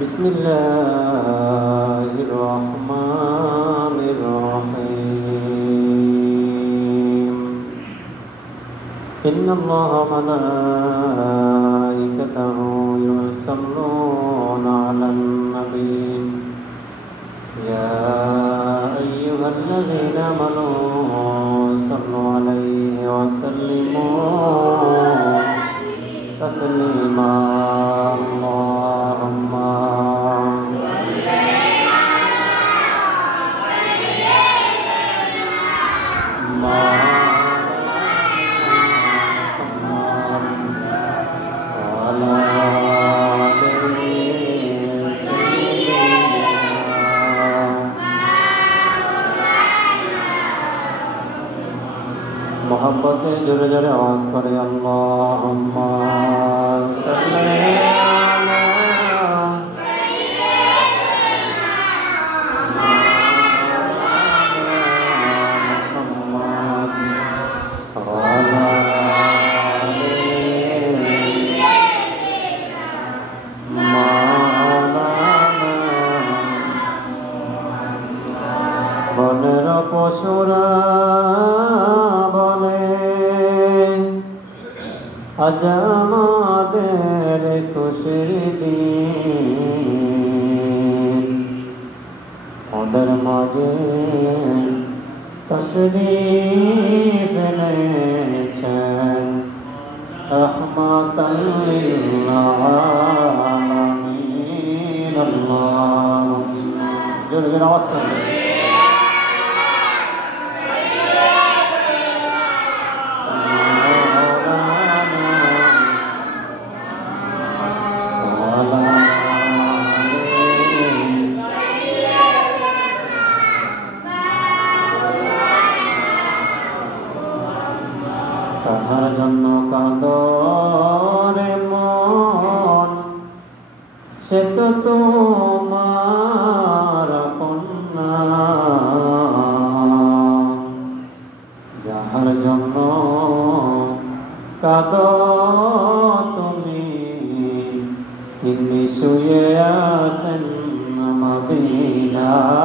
بسم الله الرحمن الرحيم إن الله وملائكته يصلون على النبي يا أيها الذين آمنوا صلوا عليه وسلموا تسليما اللهم मोहब्बत जोरे जोरे आवाज करे अल्लाहुम्मा सल्ली अला मुहम्मद व अला मौलाना बनेर पशुरा আজ আমাদের খুশির দিন ওদের মাঝে তশরীফ এনেছেন রহমাতাল লিল আলামিন আল্লাহুম্মা জোরে জোরে আওয়াজ করুন কাহার জন্য কাঁদরে মন সে তো তোমার কন্যা যাহার জন্য কাঁদ তুমি তিনি শুয়ে আছেন মদিনায়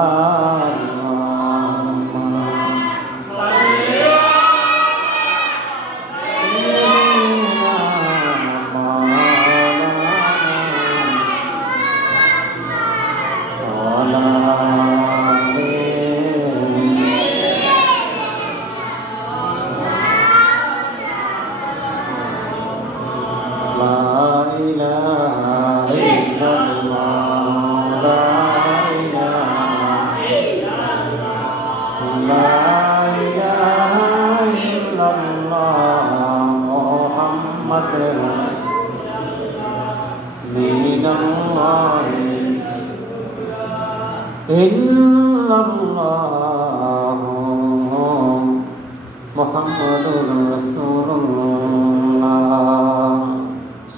মুহাম্মাদুর রাসূলুল্লাহ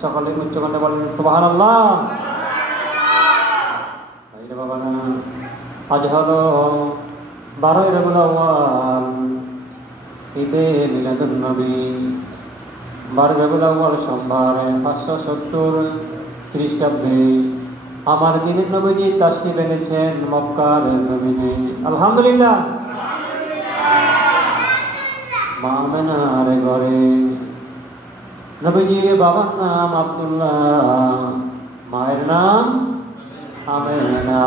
সকলে উচ্চকণ্ঠে বলেন সুবহানাল্লাহ। আইরে বাবারা আজ হলো 12 রবিউল আউয়াল ঈদে মিলাদুন নবী 12 রবিউল আউয়াল সোমবার 570 খ্রিস্টাব্দে আমার দিনের নবীজি তাশরীফ এনেছেন মক্কার জমিনে আলহামদুলিল্লাহ। মা আমেনার ঘরে নবীজির বাবার নাম আব্দুল্লাহ, মায়ের নাম আমেনা,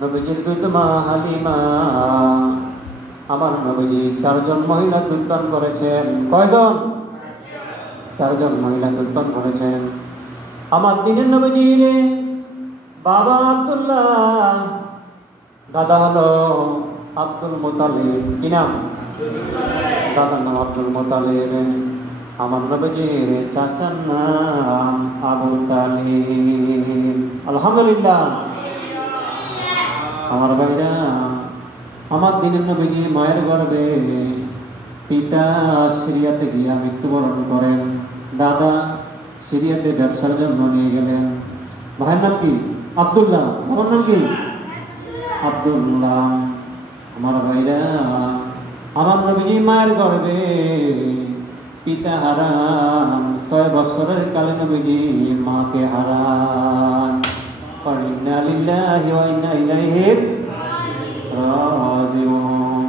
নবীজির দুধ মা হালিমা। আমার নবীজি 4 জন মহিলা দুধ পান করেছেন। কয়জন? 4 জন মহিলা দুধ পান করেছেন। আমার দিনের নবীজির বাবা আব্দুল্লাহ, দাদা হলো আব্দুল মুতালিব। কি নাম? দাদার নাম আব্দুল মুতালিব। আমার নবীজির চাচার নাম আবু তালিব। আলহামদুলিল্লাহ। আমার ভাইরা, আমার দিনের নবীজি মায়ের গর্ভে, পিতা সিরিয়াতে গিয়া মৃত্যুবরণ করেন, দাদা সিরিয়াতে ব্যবসার জন্য নিয়ে গেলেন। ভাইয়ের নাম কি? আব্দুল্লাহ। ওর নাম কি? আব্দুল্লাহ। আমার ভাইরা, আমার নবীজি মায়ের গর্ভে পিতা হারান, 6 বছরের কালে নবীজি মাকে হারান। ইন্না লিল্লাহি ওয়া ইন্না ইলাইহি রাজিউন।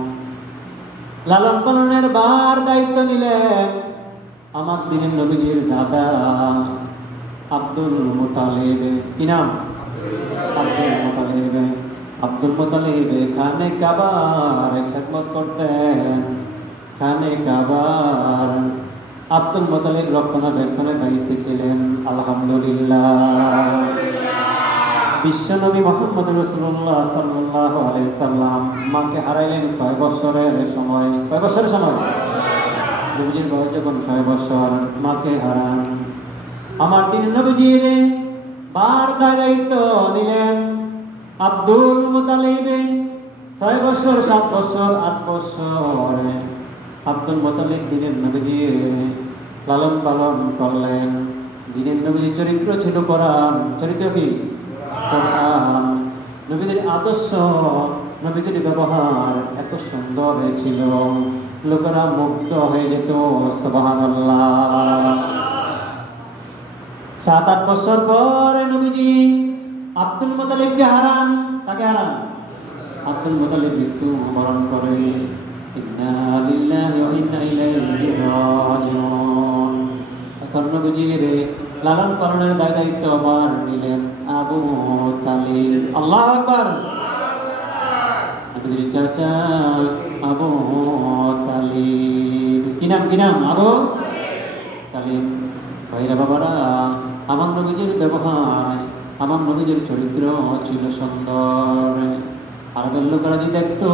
লালন পালনের বার দায়িত্ব নিলেন আমার দিনের নবীজির দাদা আব্দুল মুতালিব। কি নাম? আব্দুল মুতালিব। আব্দুল মুতালিব খানে কাবার খেদমত করতেন। খানে কাবার আব্দুল মুতালিব রক্ষণাবেক্ষণের দায়িত্বে ছিলেন। আলহামদুলিল্লাহ। বিশ্বনবী মুহাম্মদ রাসূলুল্লাহ সাল্লাল্লাহু আলাইহি সাল্লাম মাকে হারাইলেন 6 বছরের সময়। কয় বছরের সময়? নবীজির বয়স যখন 6 বছর, মাকে হারান। আমার দিন নবীজির বার দায়িত্ব নিলেন আব্দুল মুতালিব। 6 বছর, 7 বছর, 8 বছর আব্দুল মুতালিব দিনের নবীজির লালন পালন করলেন। দিনের নবীজির চরিত্র ছিল কোরআন। চরিত্র কি? কোরআন। নবীদের আদর্শ, নবীদের ব্যবহার এত সুন্দর ছিল, লোকেরা মুগ্ধ হয়ে যেত। সুবহানাল্লাহ। 7-8 বছর পরে নবীজি আব্দুল মুতালিবকে হারান। তাকে হারান? আব্দুল মুতালিব মৃত্যু বরণ করে। ইন্না লিল্লাহি ওয়া ইন্না ইলাইহি রাজিউন। এখন নবীজির লালন পালনের দায়িত্ব আবার নিলেন আবু তালিব। আল্লাহু আকবার। নবীজির চাচা আবু তালিব। কি নাম? কি নাম? আবু তালিব। ভাইরা বাবারা, আমার নবীজির ব্যবহার, আমার নবীজির চরিত্র ছিল সুন্দর। আরবের লোকেরা যদি দেখতো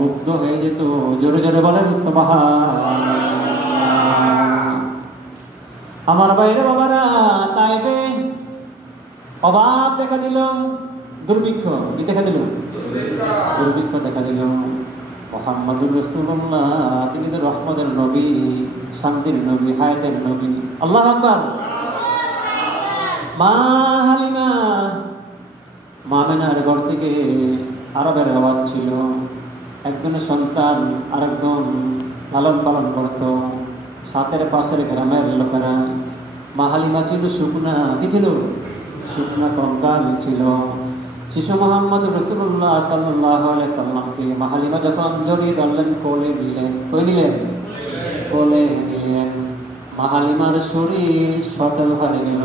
মুগ্ধ হয়ে যেত। জোরে জোরে বলেন সুবহানাল্লাহ। আমার ভাইরা বাবারা, তাইবে অভাব দেখা দিল, দুর্ভিক্ষ। কি দেখা দিল? দুর্ভিক্ষ দেখা দিল। মুহাম্মদুর রাসূলুল্লাহ তিনি তো রহমতের নবী, শান্তির নবী, হায়াতের নবী। আল্লাহু আকবার। মা হালিমা, মা মেনার ঘর থেকে আরবের আওয়াজ ছিল। একজনের সন্তান আরেকজন লালন পালন করত। সাথের পাশের গ্রামের লোকেরা। মা হালিমা ছিল শুকনা। কি ছিল? শুকনা কঙ্কাল ছিল। শিশু মুহাম্মদ রাসূলুল্লাহ সাল্লাল্লাহু আলাইহি সাল্লামকে মা হালিমা যখন জড়িয়ে ধরলেন, কোলে নিলেন। কই নিলেন? কোলে নিলেন। মা হালিমার শরীর সচল হয়ে গেল।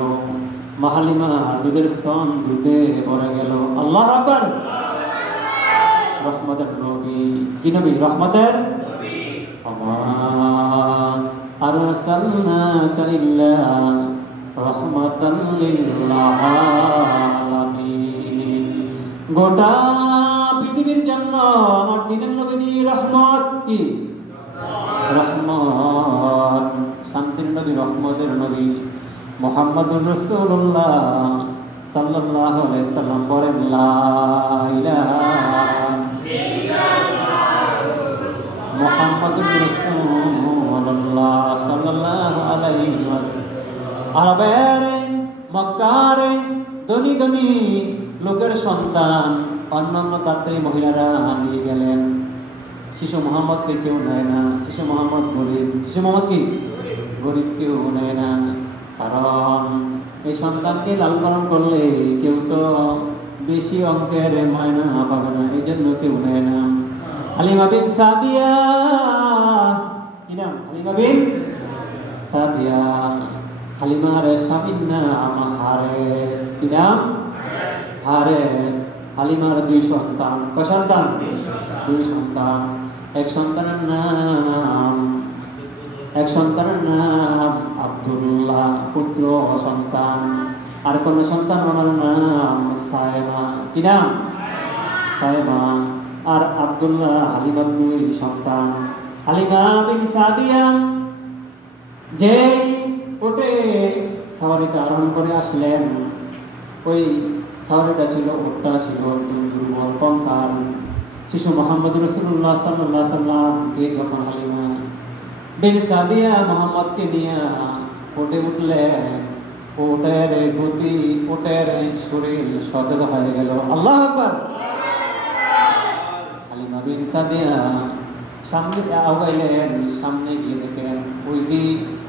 মা হালিমা দুধের স্তন দুধে ভরে গেল। আল্লাহু আকবার। রহমতের নবী। কি নবী? রহমতের নবী। আমা আরসালনাকা ইল্লা রাহমাতাল লিল আলামিন। গোটা পৃথিবীর জন্য আমার দিনের নবী রহমত। কি? রহমত। শান্তির নবী, রহমতের নবী মুহাম্মদুর রাসূলুল্লাহ সাল্লাল্লাহু আলাইহি সাল্লাম বলেন লা ইলাহা ইল্লাল্লাহ মুহাম্মাদুর রাসূলুল্লাহ সাল্লাল্লাহু আলাইহি ওয়াসাল্লাম। আরবের মক্কার ধনী ধনী লোকের সন্তান অন্যান্য তাত্ত্বিক মহিলারা নিয়ে গেলেন। শিশু মোহাম্মদকে কেউ নেয় না। শিশু মোহাম্মদ গরিব। শিশু মোহাম্মদ কি? গরিব, কেউ নেয় না। কারণ এই সন্তানকে লালন পালন করলে কেউ তো বেশি অঙ্কের মায়না পাবে না, এই জন্য কেউ নেয় না। হালিমা বিন সাদিয়া। কি নাম? হালিমা বিন সাদিয়া। হালিমার স্বামীর নাম হারেস। কি নাম? হারেস। হালিমার 2 সন্তান। কয় সন্তান? 2 সন্তান। এক সন্তানের নাম আব্দুল্লাহ, পুত্র সন্তান। আর কোন সন্তান ওনার নাম সায়েমা। কি নাম? সায়েমা। আর আব্দুল্লাহ হালিমার 2 সন্তান। হালিমা বিন সাদিয়া যে ওটে সাওয়ারিতে আরোহণ করে আসলেন, ওই সাওয়ারিটা ছিল, ওটটা ছিল দুর্বল কঙ্কাল। শিশু মুহাম্মদ রাসূলুল্লাহ সাল্লাল্লাহু আলাইহি সাল্লামকে যখন হালিমা বিন সাদিয়া মুহাম্মদকে নিয়ে ওটে উঠলেন, ওটের গতি, ওটের শরীর সতেজ হয়ে গেল। আল্লাহু আকবার। হালিমা বিন সাদিয়া সামনে আগাইলেন। সামনে গিয়ে দেখেন ওই যে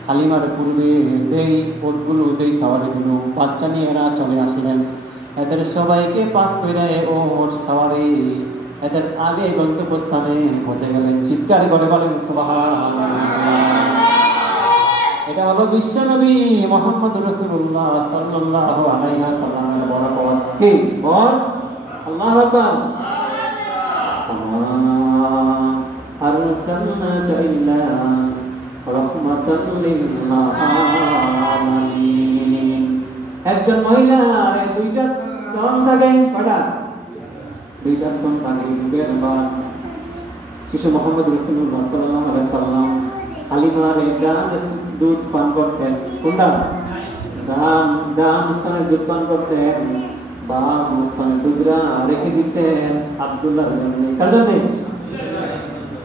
হালিমার পূর্বে যেই ওটগুলো, যেই সাওয়ারিগুলো বাচ্চা নিয়ে এরা চলে আসলেন, এদের সবাইকে পাস করে ওট সাওয়ারি এদের আগে গন্তব্যস্থানে পৌঁছে গেলেন। চিৎকার করে বলেন সুবহানাল্লাহ। এটা হলো বিশ্বনবী মুহাম্মদ রাসূলুল্লাহ সাল্লাল্লাহু আলাইহি ওয়াসাল্লামের বরকত। কি বল? আল্লাহু আকবার। আরসালনাকা ইল্লা রাহমাতাল লিল আলামিন। একজন মহিলার দুইটা স্তন থাকে, কয়টা? দুইটা স্তন থাকে। দুইটা নাম্বার শিশু মুহাম্মদ রাসূলুল্লাহ সাল্লাল্লাহু আলাইহি ওয়াসাল্লাম হালিমার ডান দুধ পান করতেন। কোনটা? ডান স্তনের দুধ পান করতেন, বাম স্তনের দুধরা রেখে দিতেন আব্দুল্লাহর জন্য। কার জন্য?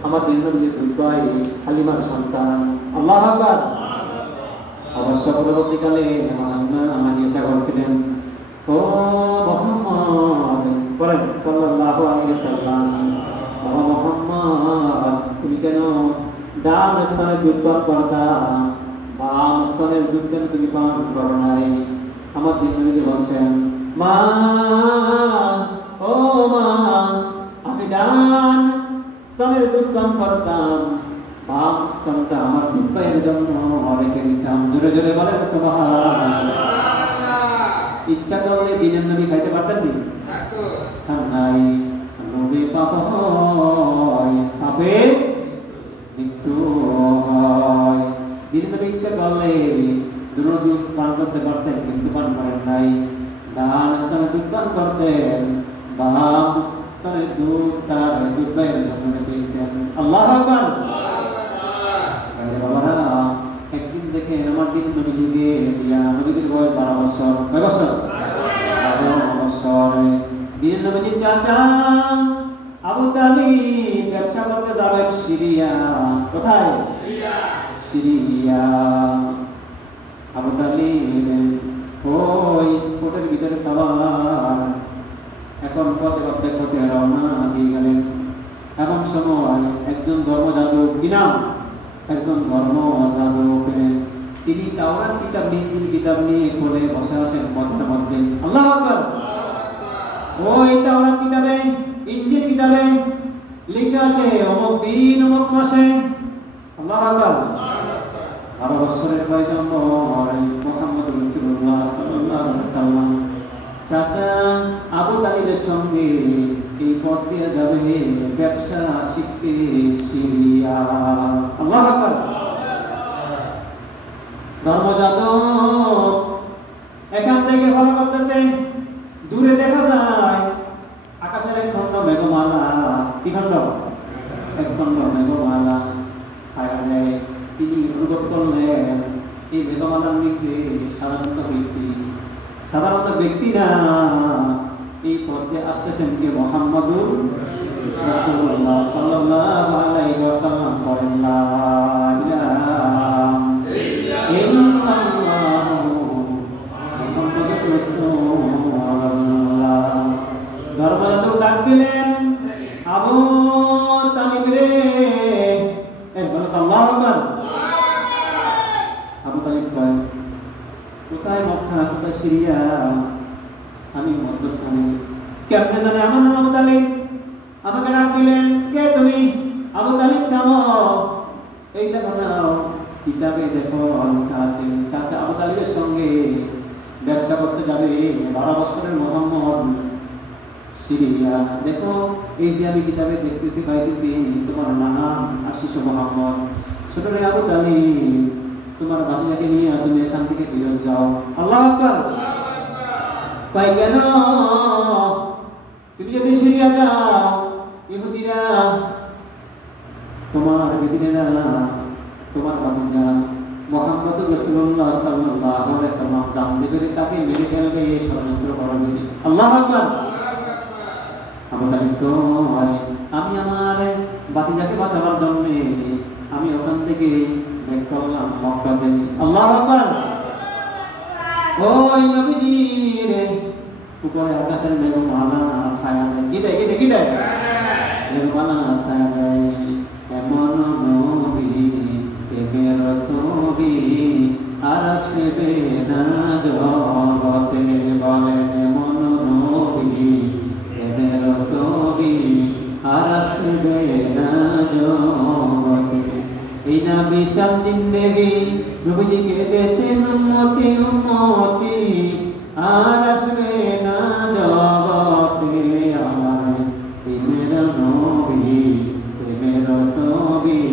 আমার দিন নবী দুধ পাই হালিমার সন্তান। আল্লাহু আকবার। অবশ্য পরবর্তীকালে আমার জিজ্ঞাসা করছিলেন, ও মুহাম্মদ বলেন সাল্লাল্লাহু আলাইহি ওয়াসাল্লাম, ও মুহাম্মদ তুমি কেন ডান স্তনের দুধ পান করতা, বাম স্তনের দুধ কেন তুমি পান করো নাই? আমার দিন নবী বলছেন, মা ও মা, আমি ডান স্তনের দুধ পান করতাম, বাম স্তনটা আমার দুধ পায়ের জন্য রেখে দিতাম। জোরে জোরে বলেন সুবহানাল্লাহ। ইচ্ছা করলে দিনের নবী খাইতে পারতেন নাই? নবী পাপ হয়, পাপে মৃত্যু হয়। দিনের নবী ইচ্ছা করলে দুধ পান করতে পারতেন, কিন্তু পান করেন নাই। ডান স্তনের দুধ পান করতেন, বাম স্তনের দুধ তার দুধ পায়ের জন্য রেখে দিতেন। আল্লাহু আকবার। একদিন দেখে আমার দিন নবী যুগে নবীদের বয়স 12 বছর। কয় বছর? 12 বছর। দিন নবীর চাচা আবু তালিব ব্যবসা করতে যাবেন সিরিয়া। কোথায়? সিরিয়া। আবু তালিব ওই কোটের ভিতরে সবার এখন পথে পথে পথে রওনা দিয়ে গেলেন। এমন সময় একজন ধর্মযাজক, কি নাম? একজন ধর্মযাজক, তিনি তাওরাত কিতাব, ইনজিল কিতাব নিয়ে কোলে বসে আছেন পথের মধ্যে। আল্লাহু আকবার। ওই তাওরাত কিতাবে, ইনজিল কিতাবে লেখা আছে অমুক দিন অমুক মাসে। আল্লাহু আকবার। 12 বছরের পয়গম্বর মুহাম্মদ রাসূলুল্লাহ সাল্লাল্লাহু আলাইহি ওয়াসাল্লাম চাচা আবু তালিবের সঙ্গে এই পথ দিয়ে যাবে ব্যবসা শিখতে সিরিয়া। আল্লাহু আকবার। ধর্মযাজক এখান থেকে ফলো করতেছে। দূরে দেখা যায় আকাশের এক খণ্ড মেঘমালা। কি খণ্ড? এক খণ্ড মেঘমালা ছায়া দেয়। তিনি অনুভব করলেন এই মেঘমালার নিচে সাধারণত ব্যক্তি না, এই পথে আসতেছেন কে? মুহাম্মদুর রাসূলুল্লাহ সাল্লাল্লাহু আলাইহি ওয়াসাল্লাম। করেন লা ইলাহা ইল্লাল্লাহ মুহাম্মাদুর রাসূলুল্লাহ। ধর্মযাজক ডাক দিলেন, আবু তালিব রে, বলো আল্লাহু আকবার। আবু তালিব কয়, কোথায় মক্কা, কোথায় সিরিয়া? আমি মধ্যস্থানে। কেমনে জানে আমার নাম আবু তালিব? আমাকে ডাক দিলেন, কে তুমি? আবু তালিব থামো, এই দেখো না কিতাবে দেখো লেখা আছে চাচা আবু তালিবের সঙ্গে ব্যবসা করতে যাবে 12 বছরের মুহাম্মদ সিরিয়া। দেখো এই যে আমি কিতাবে দেখতেছি, পাইতেছি তোমার নাম আর শিশু মুহাম্মদ। ছোট রে আবু তালিব, তোমার বাতিজাকে নিয়ে তুমি এখান থেকে ফিরে যাও। আল্লাহু আকবার। কয় কেন? তুমি যদি সিরিয়া যাও, ইহুদিরা, তোমার বেদিনেরা তোমার বাতিজা মুহাম্মদ রাসূলুল্লাহ সাল্লাল্লাহু আলাইহি ওয়াসাল্লাম জানতে পেরে তাকে মেরে ফেলবে, ষড়যন্ত্র করবে। আল্লাহু আকবার। আবু তালিব কয়, আমি আমার বাতিজাকে বাঁচাবার জন্য আমি ওখান থেকে বের করলাম মক্কাতে। আল্লাহু আকবার। ওই নবীজির উপরে আকাশের মেঘমালা ছায়া দেয়। কি দেয়? কি দেয়? মেঘমালা ছায়া দেয়। এমন নবী প্রেমের ছবি আর আসবে না জগতে। বলেন এমন নিশান জিন্দেগি নবীজিকে দিয়েছেন উম্মতি উম্মতি আর আসবে না জগতে আমার প্রেমের নবী প্রেমের ছবি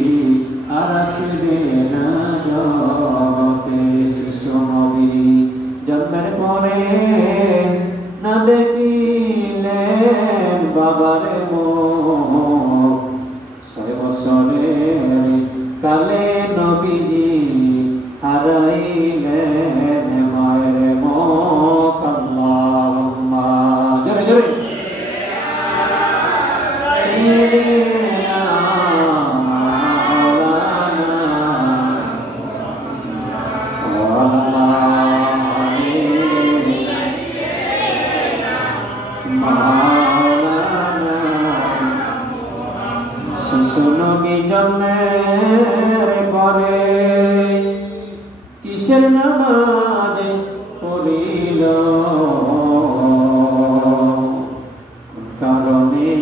আর আসবে না জগতে শিশু নবী জন্মের পরে না দেখিলেন বাবারে মুখ 6 বছরের কালে নবীজি হারাইলেন মায়ের মুখ আল্লাহুম্মা জোরে জোরে জন্মের পরে কিসের নামাজ পড়িল কারণে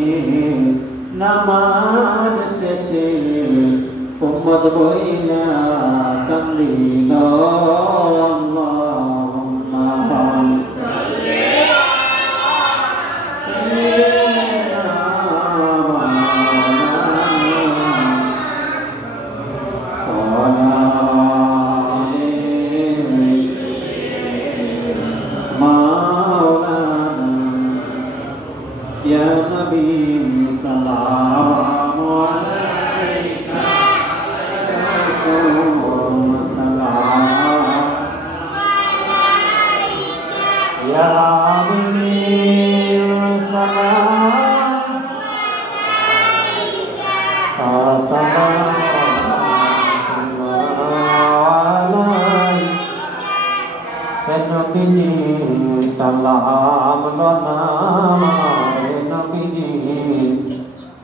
নামাজ শেষে উম্মত বইলা কান্দিল আল্লাহুম্মা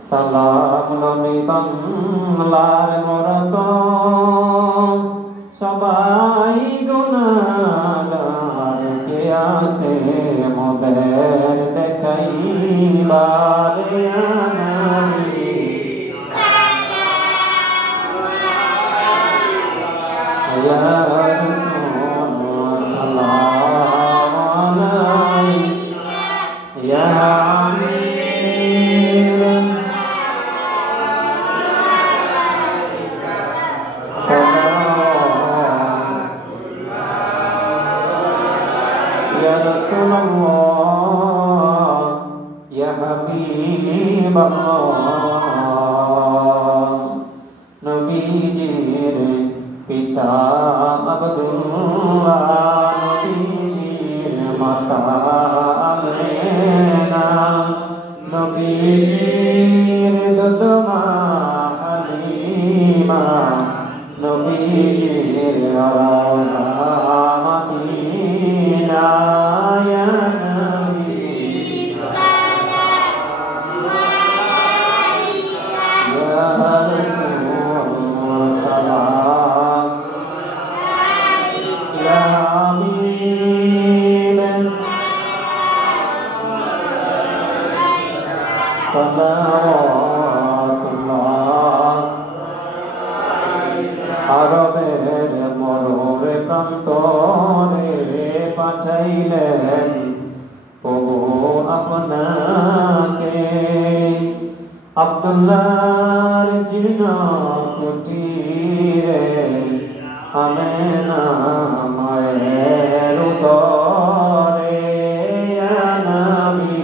সালাম নবী বাংলার মরত সবাই গুনাহগার কে আসে মোদের দেখাইবার নবী নবীজির পিতা আব্দুল্লাহ নবীজির মাতা আমেনা নবীজির দুধমা হালিমা নবীজির রওজা মদিনা ইয়া নবী আরবের মরুরে প্রান্তরে পাঠাইলেন প্রভু আপনাকে আব্দুল্লাহর জীর্ণ কুটিরে আমেনা মায়ের উদরে ইয়া নবী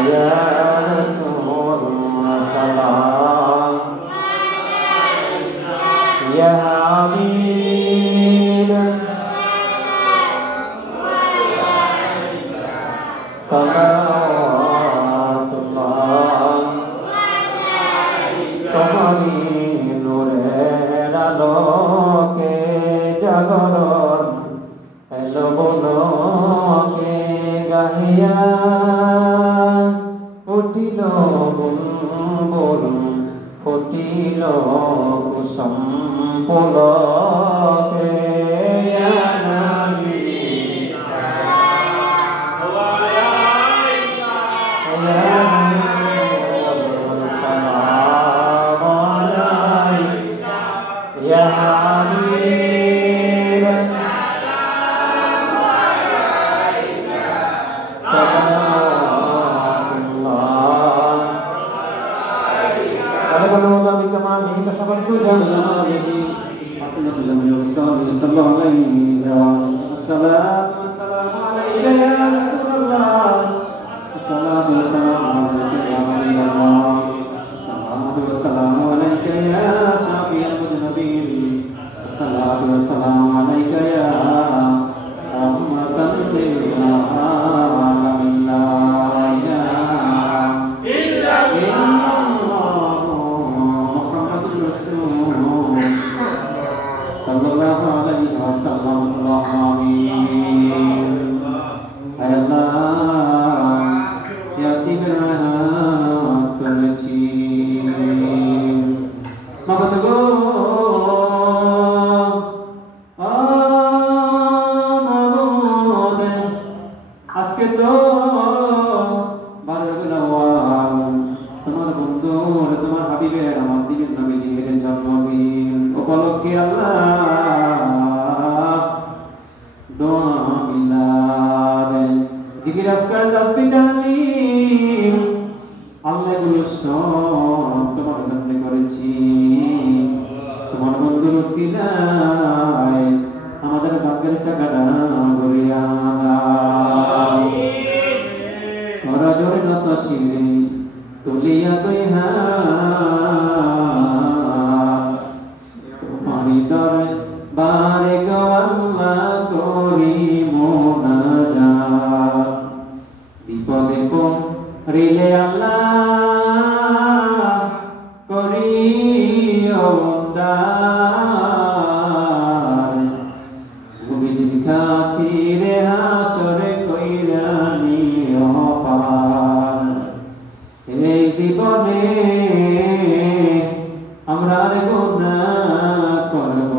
ইয়া রাসূল সালাম ইয়া হাবিব সালাতুল্লাহ তোমারি নূরের আলোকে জাগরণ এলো বলকে গাহিয়া উঠিল বুলবুল ফুটিল কুসুম পুলকে ইয়া নবী সালাম বারবিল আউয়াল তোমার বন্ধু তোমার হাবিবের আমার দিনের নবীজির জন্মদিন উপলক্ষে আল্লাহ দোয়া মিলাদ জিকির আজকার তাসবিহ তাহলিল আল্লাহ গুলো সব তোমার জন্য করেছি তোমার বন্ধুর উসিলায় আমাদের ভাগ্যের চাকাটা ঘুরিয়া দাও ওরা জোরে নত শিরে তুলিয়া দুই হাত তোমারই দরবারে গো আল্লাহ করি মোনাজাত বিপদে পড়িলে আল্লাহ করি উদ্ধার ভূমির খাতিরে হাসরে কইরা নিও পার এই জীবনে আমরা আর গুনাহ করব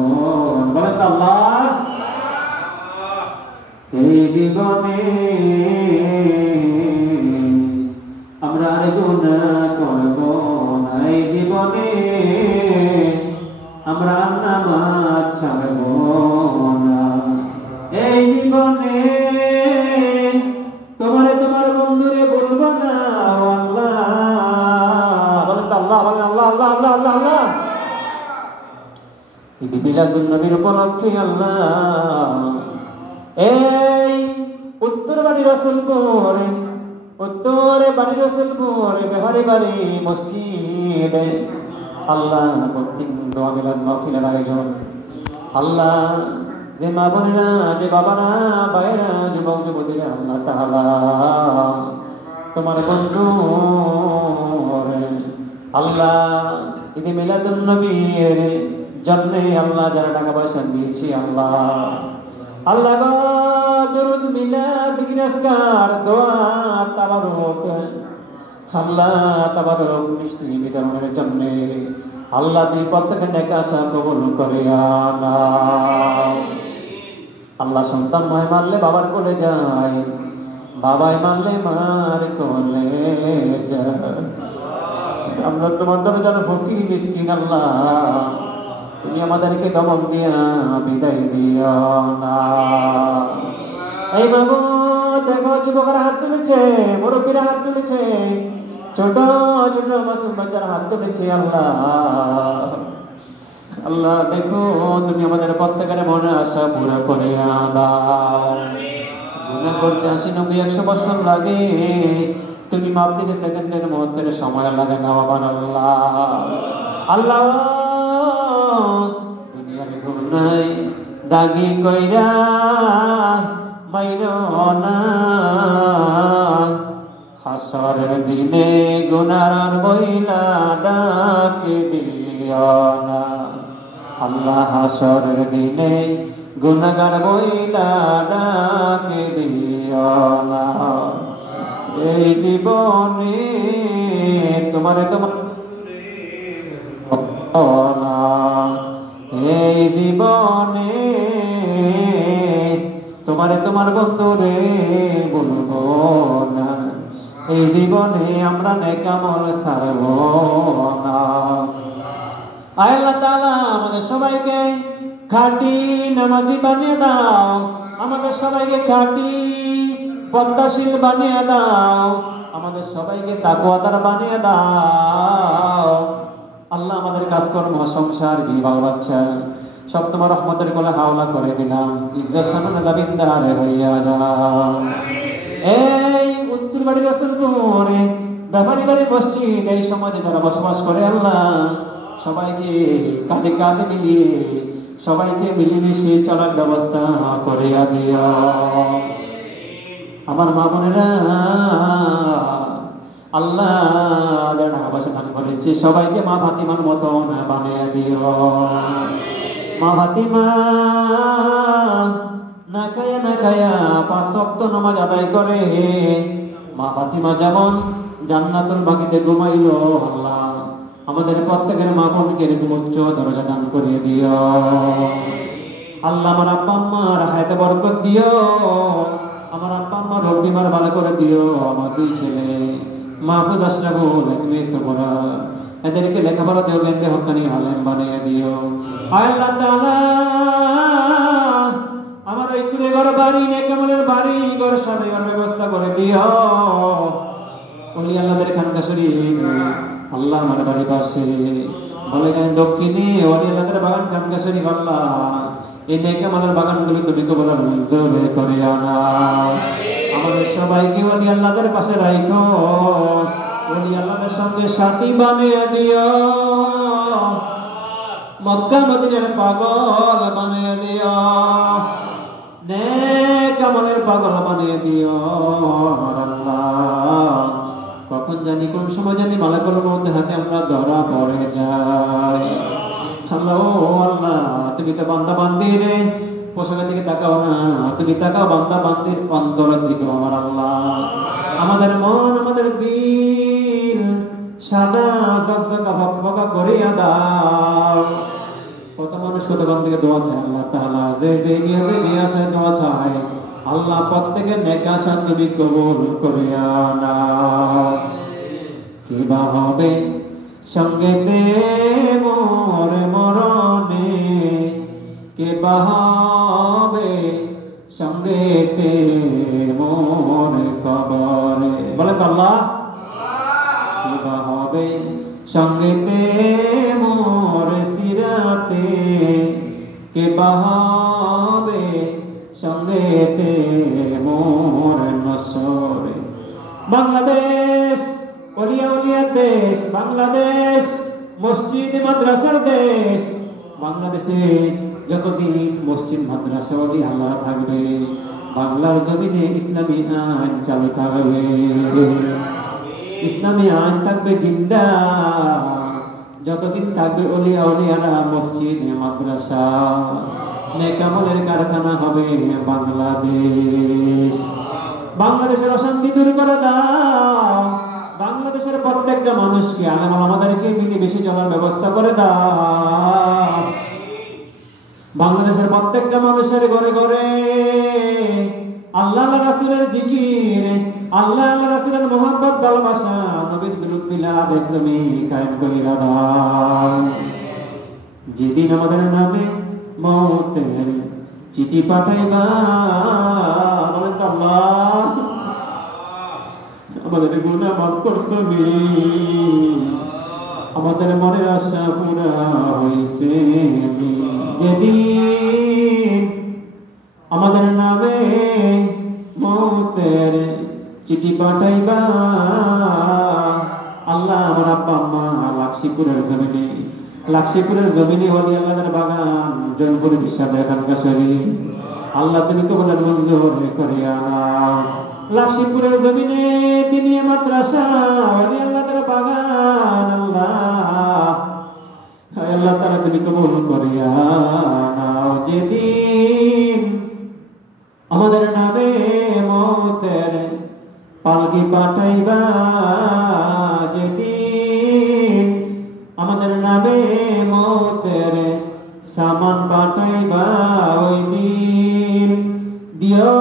বলেন তো আল্লাহ এই জীবনে আমরা আর গুনাহ করব না এই জীবনে আমরা নামাজ ছাড়ব না এই জীবনে তোমার বন্ধুরে বলবো না আল্লাহ বলেন তো আল্লাহ বলেন আল্লাহ আল্লাহ আল্লাহ আল্লাহ আল্লাহ ঈদ মিলাদুন নবীর উপলক্ষে আল্লাহ এই উত্তরে বাড়ি রসুলপুরে বেহারি বাড়ি মসজিদে আল্লাহ প্রত্যেক দোয়া মিলাদ মাহফিলের আয়োজন আল্লাহ যে মা বোনেরা যে বাবারা ভাইয়েরা যুবক যুবতীরা আল্লাহ তাআলা তোমার বন্ধু আল্লাহ ঈদ মিলাদুন নবীর জন্য আল্লাহ যারা টাকা পয়সা দিয়েছি আল্লাহ আল্লাহ গো দরুদ মিলাদ জিকির আজকার দোয়া তাবারুক আল্লাহ তাবারুক মিষ্টি বিতরণের জন্য আল্লাহ তুমি প্রত্যেকের নেক আশা কবুল করে নাও আল্লাহ সন্তান মায় মারলে বাবার কোলে যায় বাবাই মারলে মার কোলে যায় আমরা তোমার দরজার ফকির মিসকিন আল্লাহ তুমি আমাদেরকে দমন দিয়া বিদায় দিও না এই বাবু দেখো যুবকরা হাত তুলেছে মুরব্বীরা হাত তুলেছে ছোট ছোট মাসুম বাচ্চারা হাত তুলেছে আল্লাহ আল্লাহ দেখো তুমি আমাদের প্রত্যেকের মনে আশা পুরো করে দাও গুনাহ করতে 80-90-100 বছর লাগে তুমি মাপ দিতে সেকেন্ডের মধ্যে সময় লাগে না আল্লাহ আল্লাহ দুনিয়ার গুনাহ দাগি কইরা মাইরো না হাসরের দিনে গুনার বইলা ডাকে দিও না আল্লাহ হাসরের দিনে গুনাহগার বইলা ডাকে দিও না এই জীবনে তোমার এই জীবনে তোমার বন্ধুরে বলবো না এই জীবনে আমরা নেক আমল ছাড়ব না আল্লাহ তাআলা আমাদের সবাইকে খাঁটি নামাজি বানিয়ে দাও আমাদের সবাইকে খাঁটি পদ্মাশীল বানিয়ে দাও আমাদের সবাইকে তাকওয়াদার বানিয়ে দাও আল্লাহ আমাদের কাজকর্ম সংসার বিবাহ বাচ্চা সব তোমার রহমতের কোলে হাওলা করে দিলাম ইজ্জত সম্মান দাবিদারে হইয়া যাও এই উত্তর বাড়ি রসুলপুরে ব্যাপারী বাড়ি মসজিদ এই সমাজে যারা বসবাস করে আল্লাহ সবাইকে কাঁধে কাঁধে মিলিয়ে সবাইকে মিলেমিশে চলার ব্যবস্থা করে দিও আমার মা বোনেরা আল্লাহ যারা টাকা পয়সা দান করেছে সবাইকে মা ফাতিমার মতন বানিয়ে দিও মা ফাতিমা না খায়া 5 ওয়াক্ত নামাজ আদায় করে মা ফাতিমা যেমন জান্নাতুল বাকিতে ঘুমাইলো আল্লাহ আমাদের প্রত্যেকের মা বোনকে এরকম উচ্চ দরজা দান করে দিও আল্লাহ আমার আব্বা আম্মার হায়াতে বরকত দিও আমার আব্বা আম্মা রোগ বিমার ভালো করে দিও। আমার 2 ছেলে মাহফুজ আশরাফুল একমি সবরা এদেরকে লেখাপড়া দিও, লেনদে হকানি আলেম বানিয়ে দিও। আল্লাহ তাআলা আমার এই কুড়ে ঘর বাড়ি নেকামলের বাড়ি ঘর সাজানোর ব্যবস্থা করে দিও। ওলি আল্লাহদের খানকা শরীফ আল্লাহ আমার বাড়ি পাশে বলে দক্ষিণে ওলি আল্লাহদের বাগান খানকা শরীফ আল্লাহ এই নেকামলের বাগানগুলো তুমি কবুল মঞ্জুর করে নাও। আমাদের সবাইকে ওলি আল্লাহদের পাশে রাখো, ওলি আল্লাহদের সঙ্গে সাথী বানিয়ে দিও। মক্কা মদিনার পাগল বানিয়ে দিও, নেক আমলের পাগল বানিয়ে দিও আল্লাহ। কখন জানি কোন সময় জানি মালাকুল মউতের হাতে আমরা ধরা পড়ে যাই। আল্লাহ ও আল্লাহ, তুমি তো বান্দা বান্দির পোশাকের দিকে তাকাও না, তুমি তাকাও বান্দা বান্দির অন্তরের দিকে আমার আল্লাহ। আমাদের মন আমাদের দিল সাদা দগদগা ভকভকা করিয়া দাও। কত মানুষ কত গান থেকে দোয়া চায় আল্লাহ তাআলা, যে যে আশায় দোয়া চায় আল্লাহ প্রত্যেকের নেক আশা তুমি কবুল করিয়া নাও। কিবা হবে সঙ্গেতে মোর মরণে, কিবা হবে সঙ্গেতে মোর কবরে, বলে তো আল্লাহ। কিবা হবে সঙ্গেতে মোর সিরাতে, কিবা হবে সঙ্গেতে মোর নসরে। বাংলাদেশ ওলিয়া উলিয়ার দেশ, বাংলাদেশ মসজিদ মাদ্রাসার দেশ। বাংলাদেশে যতদিন মসজিদ মাদ্রাসা ওলি আল্লাহ থাকবে, বাংলার জমিনে ইসলামী আইন চালু থাকবে, ইসলামী আইন থাকবে জিন্দা। যতদিন থাকবে ওলিয়া উলিয়ারা মসজিদ মাদ্রাসা, নেক আমলের কারখানা হবে বাংলাদেশ। বাংলাদেশের অশান্তি দূর করে দাও, বাংলাদেশের প্রত্যেকটা মানুষকে আলেম আমাদেরকে মিলেমিশে চলার ব্যবস্থা করে দাও। বাংলাদেশের প্রত্যেকটা মানুষের ঘরে ঘরে আল্লাহ রাসূলের জিকির, আল্লাহ রাসূলের মোহাম্মত ভালোবাসা, নবীর দুরূদ মিলাদ তুমি কায়েম কইরা দাও। যেদিন আমাদের নামে মওতের চিঠি পাঠাইবা, বলেন তো আল্লাহ আমাদের গুনাহ মাফ করছনি, আমাদের মনের আশা পুরা হইছে। যেদিন আমাদের নামে মওতের চিঠি পাঠাইবা, আল্লাহ আমার আব্বা আম্মা লাকশিপুরের জমিনে, লাকশিপুরের জমিনে ওলি আল্লাহদের বাগান জয়পুর বিশ্বাস এখানকার শরীর আল্লাহ তুমি কবুল মঞ্জুর করিয়া নাও। লাকশিপুরের জমিনে দিনিয়া মাদ্রাসা ওলি আল্লাহদের বাগান আল্লাহ, আল্লাহ তাআলা তুমি কবুল করিয়া নাও। যেদিন আমাদের নামে মওতের পালকি পাঠাইবা, যেদিন আমাদের নামে মওতের সামান পাঠাইবা, ওই দিন দিও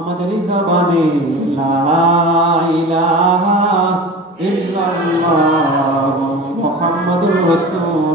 আমাদের জবানে লা ইলাহা ইল্লাল্লাহ মুহাম্মাদুর রাসূল